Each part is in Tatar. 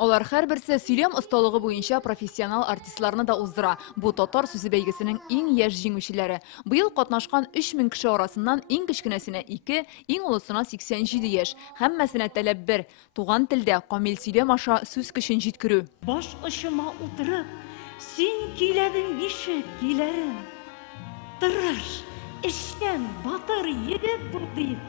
Олар һәрберсе сөйләм осталыгы буенча профессионал артистларны да уздыра. Бу татар сүзе бәйгесенең иң яшь җиңүчеләре. Быел катнашкан 3000 кеше арасыннан иң кечкенәсенә 2, иң олысына 87 яшь. Һәммәсенә таләп бер: туган телдә камил сөйләм аша сүз көчен җиткерү. Баш очыма утырып, син киләдең бишек киләрен. Тырыш, эшчән, батыр егет бул дип,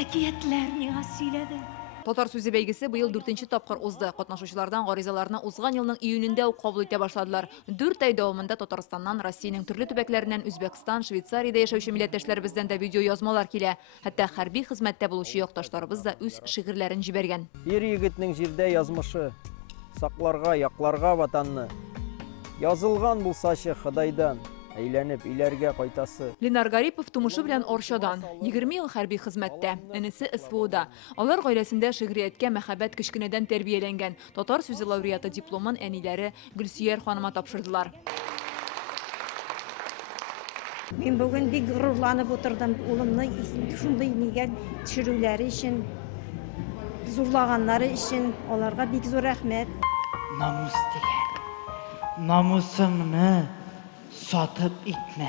әкиятләр миңа сөйләде. Татар сүзе бәйгесе быел 4-нче тапкыр узды. Катнашучылардан гаризаларны узган елның июнендә үк кабул итә башладылар. 4 ай дәвамында Татарстаннан, Россиянең төрле төбәкләреннән, Үзбәкстан, Швейцариядә яшәүче милләттәшләребездән да видео язмалар килә. Хәтта хәрби хезмәттә булучы якташларыбыз да үз шигырьләрен җибәргән. Ир-егетнең җирдә язмышы, сакларга, якларга ватанны. Язылган булсачы Хыдайдан, әйләнеп иләргә кайтасы. Ленар Гарипов тумышы белән Орчадан, 20 ел хәрби хезмәттә, энесе СВОда. Алар гаиләсендә шигърияткә мәхәббәт кечкенәдән тәрбияләнгән. Татар сүзе лауреаты дипломын әниләре Гөлсөяр ханыма тапшырдылар. Мин бүген бик горурланып утырдым. Улымны шундый нигә төшерүләре өчен, зурлаганнары өчен аларга бик зур рәхмәт. Намус дигән. Намусыңны сатып итмә.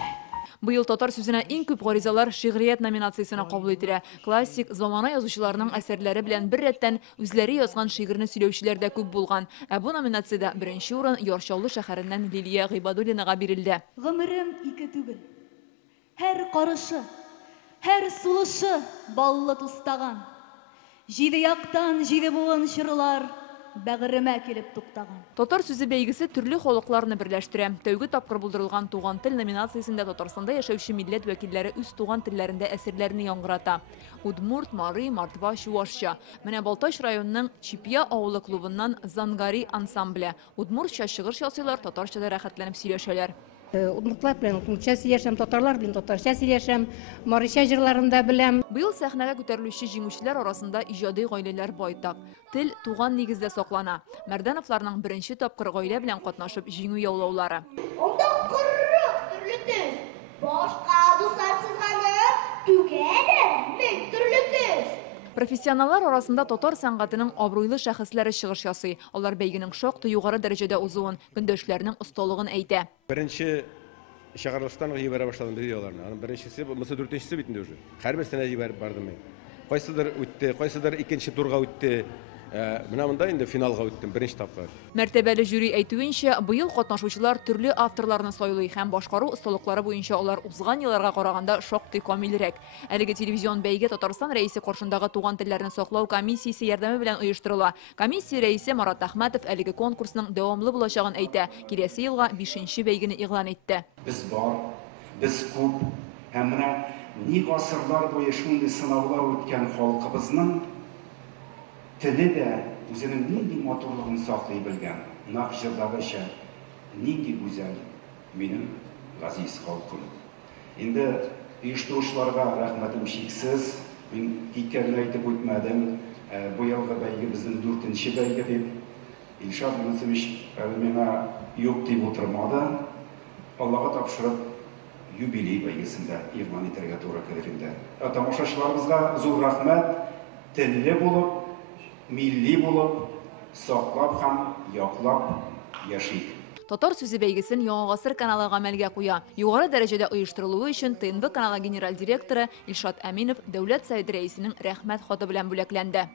Быел татар сүзенә иң күп гаризалар шигърият номинациясына кабул ителә. Классик, замана язучыларның әсәрләре белән бер рәттән үзләре язган шигырьне сөйләүчеләр дә күп булган. Ә бу номинациядә беренче урын Ярчаулы шәһәреннән Лилия Гыйбадуллинага бирелде. Гомерем ике түгел. Һәр карышы, һәр сулышы баллы тустаган. Җиде яктан җиде буын чырлар бәгыремә килеп туктаган. Татар сүзе бәйгесе төрле халыкларны берләштерә. Тәүге тапкыр булдырылган туган тел номинациясендә Татарстанда яшәүче милләт вәкилләре үз туган телләрендә әсәрләрне яңгырата. Удмурт, Мари, Мартва, Чувашча. Менә Балтач районының Чипья авылы клубыннан Зангари ансамбле. Удмуртча чыгыш ясыйлар, татарчада рәхәтләнеп сөйләшәләр. Удмуртлар белән удмуртча сөйләшәм, татарлар белән татарча сөйләшәм, марича җырларын да беләм. Быел сәхнәгә күтәрелүче җиңүчеләр арасында иҗади гаиләләр байтак. Тел туган нигездә саклана. Мәрдәновларның беренче тапкыр гаилә белән катнашып җиңү яулаулары. Онда кырык төрле төс. Башка дуслар сызганып, түгәле мең төрле төс. Профессионаллар арасында татар сәнгатының абруйлы шәхесләре чыгыш ясый. Алар бәйгенең шактый югары дәрәҗәдә узуын, көндәшләрнең осталыгын әйтә. Беренче чыгарылыштан җибәрә башладым видеоларны. Аның беренчесе, мосы 4-нчесе битендә уже. Һәрберсенә җибәреп бардым мин. Кайсыдыр үтте, кайсыдыр икенче турга үтте. Менә монда инде финалга үттем, беренче тапкыр. Мәртәбәле жюри әйтүенчә, быел катнашучылар төрле авторларны сайлый һәм башкару осталыклары буенча алар узган елларга караганда шактый камилрәк. Әлеге телевизион бәйге Татарстан рәисе каршындагы туган телләрне саклау комиссиясе ярдәме белән оештырыла. Комиссия рәисе Марат Әхмәтов әлеге конкурсның дәвамлы булачагын әйтә. Киләсе елга 5нче бәйгене игълан итте. Без бар, без күп, һәм менә ни гасырлар буе шундый сынаулар үткән халкыбызның теле дә үзенең нинди матурлыгын саклый белгән. Нах җырдагыча нинди гүзәл минем газиз халкым. Инде оештыручыларга рәхмәтем чиксез. Мин киткән әйтеп үтмәдем. Бу елгы бәйге безнең 4нче бәйге дип. Илшат Мусевич миңа юк дип утырмады. Аллага тапшырып юбилей бәйгесендә игълан итәргә туры килер инде. Тамашачыларыбызга зур рәхмәт. Телле булып, милли булып, саклап һәм яклап яшик. Татар сүзе бәйгесен Яңа гасыр каналы гамәлгә куя. Югары дәрәҗәдә оештырылуы өчен ТНВ каналы генераль директоры Илшат Әминов Дәүләт Советы рәисенең рәхмәт хаты белән бүләкләнде.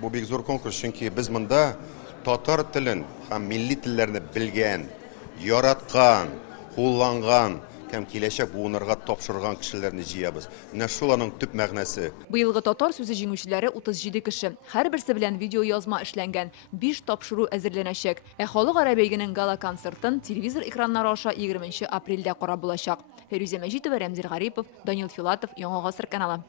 Бу бик зур конкурс, чөнки без монда татар телен һәм милли телләрне белгән, яраткан, кулланган һәм киләчәк буыннарга тапшырган кешеләрне җыябыз. Менә шул аның төп мәгънәсе. Быелгы татар сүзе җиңүчеләре 37 кеше. Һәрберсе белән видео язма эшләнгән. 5 тапшыру әзерләнәчәк. Халыкара бәйгенең гала концертын телевизор экраннары аша 20 апрельдә карап булачак. Фәрүзә Мәҗитова, Рәмзил Гарипов, Данил Филатов, Яңа гасыр каналы.